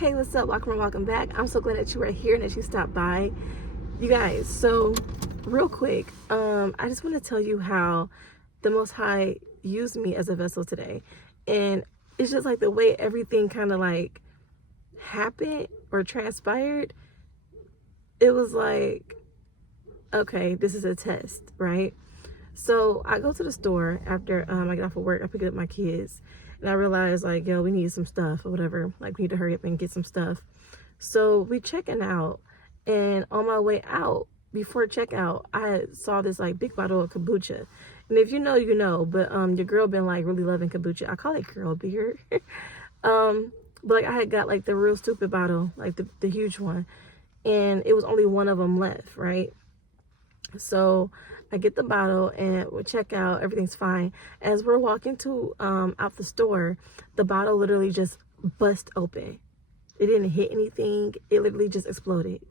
Hey, what's up? Welcome back. I'm so glad that you are here and that you stopped by. You guys, so real quick, I just want to tell you how the Most High used me as a vessel today. And it's just like the way everything kind of like happened or transpired. It was like, okay, this is a test, right? So I go to the store after I get off of work. I pick up my kids and I realize like, yo, we need some stuff or whatever. Like we need to hurry up and get some stuff. So we checking out, and on my way out, before checkout, I saw this like big bottle of kombucha. And if you know, you know, but your girl been like really loving kombucha. I call it girl beer. But like I had got like the real stupid bottle, like the huge one, and it was only one of them left, right? So I get the bottle and we check out, everything's fine. As we're walking to out the store, the bottle literally just bust open. It didn't hit anything. It literally just exploded.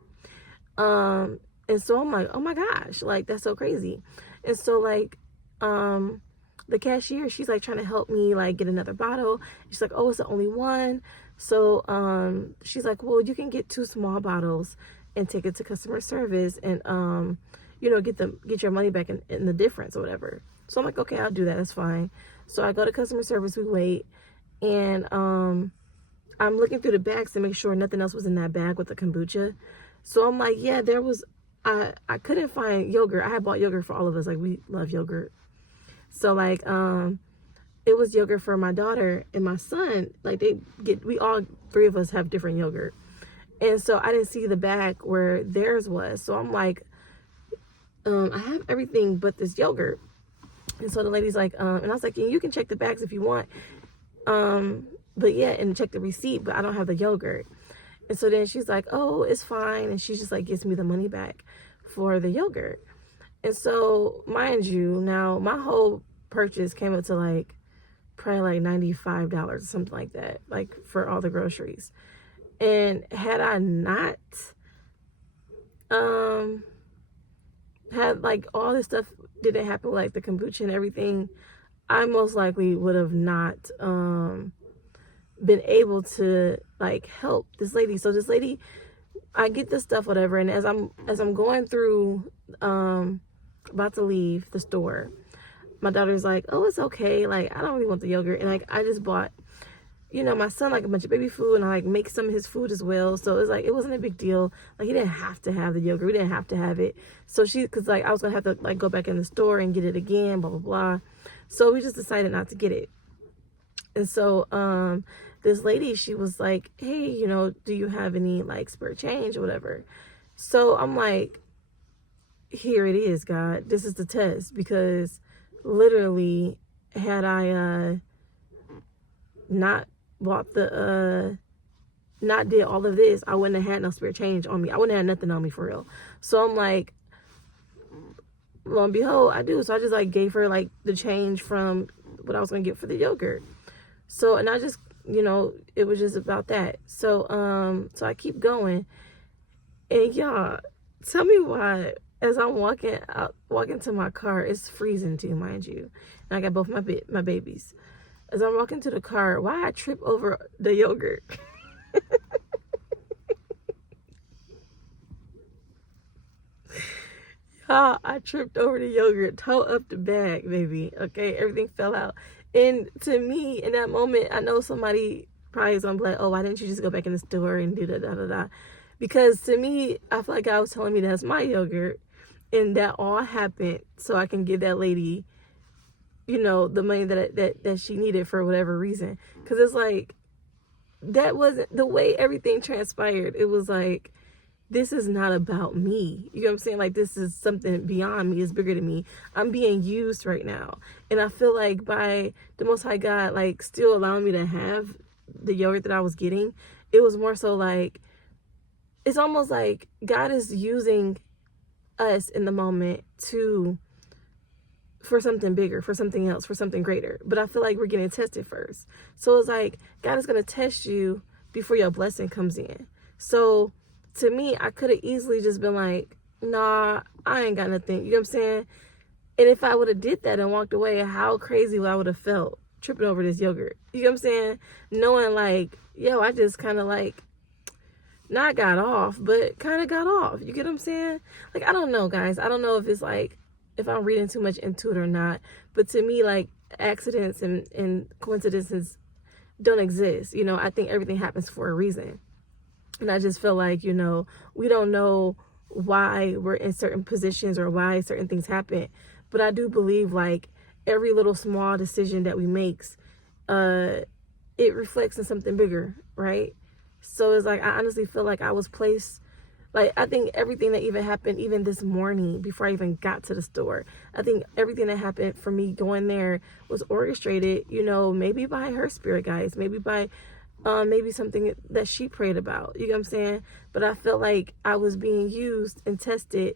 And so I'm like, oh my gosh, like that's so crazy. And so like the cashier, she's like trying to help me like get another bottle. She's like, oh, it's the only one. So she's like, well, you can get 2 small bottles and take it to customer service and you know, get your money back in the difference or whatever. So I'm like, okay, I'll do that. That's fine. So I go to customer service, we wait, and I'm looking through the bags to make sure nothing else was in that bag with the kombucha. So I'm like, yeah, there was, I couldn't find yogurt. I had bought yogurt for all of us. Like we love yogurt. So like, it was yogurt for my daughter and my son. Like we all 3 of us have different yogurt. And so I didn't see the bag where theirs was. So I'm like, I have everything but this yogurt. And so the lady's like, and I was like, yeah, you can check the bags if you want. But yeah, and check the receipt, but I don't have the yogurt. And so then she's like, oh, it's fine. And she just like gives me the money back for the yogurt. And so mind you, now my whole purchase came up to like probably like $95 or something like that, like for all the groceries. And had I not had like all this stuff didn't happen, like the kombucha and everything, I most likely would have not been able to like help this lady. So this lady, I get this stuff, whatever, and as I'm going through about to leave the store, my daughter's like, oh, it's okay, like I don't really want the yogurt. And like I just bought, you know, my son like a bunch of baby food, and I like make some of his food as well. So it's like, it wasn't a big deal. Like he didn't have to have the yogurt. We didn't have to have it. So cause like I was gonna have to like go back in the store and get it again, blah, blah, blah. So we just decided not to get it. And so, this lady, she was like, hey, you know, do you have any like spare change or whatever? So I'm like, here it is, God. This is the test, because literally had I, not bought not did all of this, I wouldn't have had no spare change on me. I wouldn't have nothing on me for real. So I'm like, lo and behold, I do. So I just like gave her like the change from what I was gonna get for the yogurt. So, and I just, you know, it was just about that. So so I keep going, and y'all, tell me why as I'm walking to my car, it's freezing too, mind you, and I got both my babies. As I'm walking to the car, why I trip over the yogurt? Y'all, I tripped over the yogurt, toe up the bag, baby. Okay, everything fell out. And to me, in that moment, I know somebody probably is gonna be like, oh, why didn't you just go back in the store and do da-da-da-da? Because to me, I feel like God was telling me that's my yogurt, and that all happened so I can give that lady, you know, the money that she needed for whatever reason. Because it's like, that wasn't the way everything transpired. It was like, this is not about me. You know what I'm saying? Like, this is something beyond me. It's bigger than me. I'm being used right now. And I feel like by the Most High God, like, still allowing me to have the yogurt that I was getting, it was more so like, it's almost like God is using us in the moment for something bigger, for something else, for something greater. But I feel like we're getting tested first. So it's like, God is going to test you before your blessing comes in. So to me, I could have easily just been like, nah, I ain't got nothing. You know what I'm saying? And if I would have did that and walked away, how crazy I would have felt tripping over this yogurt. You know what I'm saying? Knowing like, yo, I just kind of like not got off, but kind of got off. You get what I'm saying? Like, I don't know, guys. I don't know if it's like, if I'm reading too much into it or not. But to me, like, accidents and coincidences don't exist. You know, I think everything happens for a reason. And I just feel like, you know, we don't know why we're in certain positions or why certain things happen. But I do believe, like, every little small decision that we makes, it reflects in something bigger, right? So it's like, I honestly feel like I was placed, like, I think everything that even happened, even this morning, before I even got to the store, I think everything that happened for me going there was orchestrated, you know, maybe by her spirit, guys, maybe by, maybe something that she prayed about, you know what I'm saying? But I felt like I was being used and tested,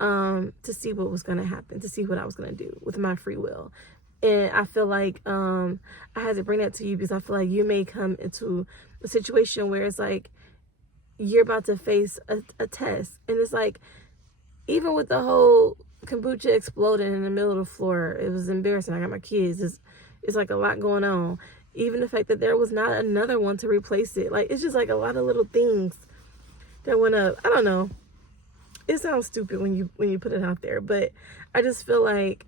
to see what was going to happen, to see what I was going to do with my free will. And I feel like I had to bring that to you because I feel like you may come into a situation where it's like you're about to face a test. And it's like, even with the whole kombucha exploding in the middle of the floor, it was embarrassing. I got my kids. It's like a lot going on. Even the fact that there was not another one to replace it. Like, it's just like a lot of little things that went up. I don't know. It sounds stupid when you put it out there. But I just feel like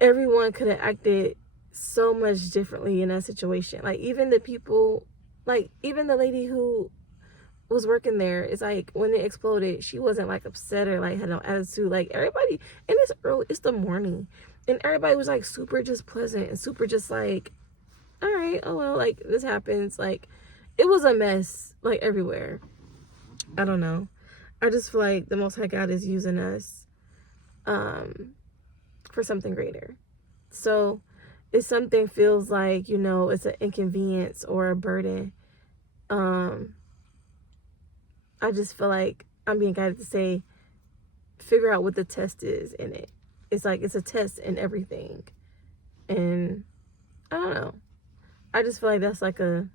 everyone could have acted so much differently in that situation. Like, even the people, like, even the lady who was working there, it's like, when it exploded, she wasn't like upset or like had no attitude. Like, everybody, and it's early, it's the morning, and everybody was like super just pleasant and super just like, all right, oh well, like, this happens. Like, it was a mess, like, everywhere. I don't know. I just feel like the Most High God is using us for something greater. So if something feels like, you know, it's an inconvenience or a burden, I just feel like I'm being guided to say, figure out what the test is in it. It's like, it's a test in everything. And I don't know. I just feel like that's like a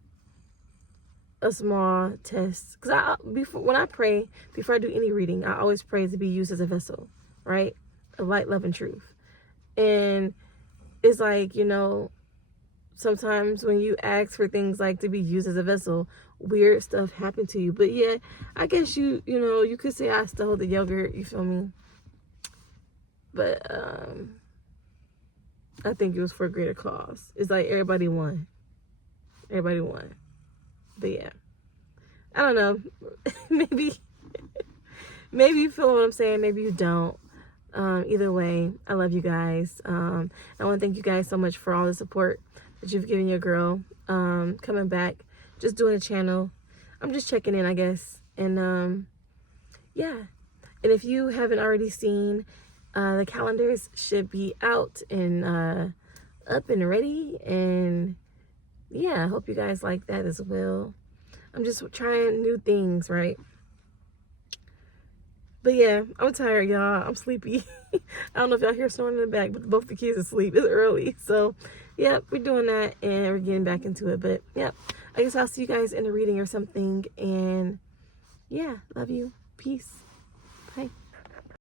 small test. Because when I pray, before I do any reading, I always pray to be used as a vessel, right? Of light, love, and truth. And it's like, you know, sometimes when you ask for things like to be used as a vessel, weird stuff happened to you. But yeah, I guess you know, you could say I stole the yogurt, you feel me? But I think it was for a greater cause. It's like everybody won. Everybody won. But yeah, I don't know. maybe you feel what I'm saying, maybe you don't. Either way, I love you guys. I want to thank you guys so much for all the support that you've given your girl, coming back, just doing a channel. I'm just checking in, I guess. And yeah, and if you haven't already seen, the calendars should be out and up and ready. And yeah, I hope you guys like that as well. I'm just trying new things, right? But yeah, I'm tired, y'all. I'm sleepy. I don't know if y'all hear snoring in the back, but both the kids are asleep. It's early. So, yeah, we're doing that and we're getting back into it. But, yeah, I guess I'll see you guys in a reading or something. And, yeah, love you. Peace.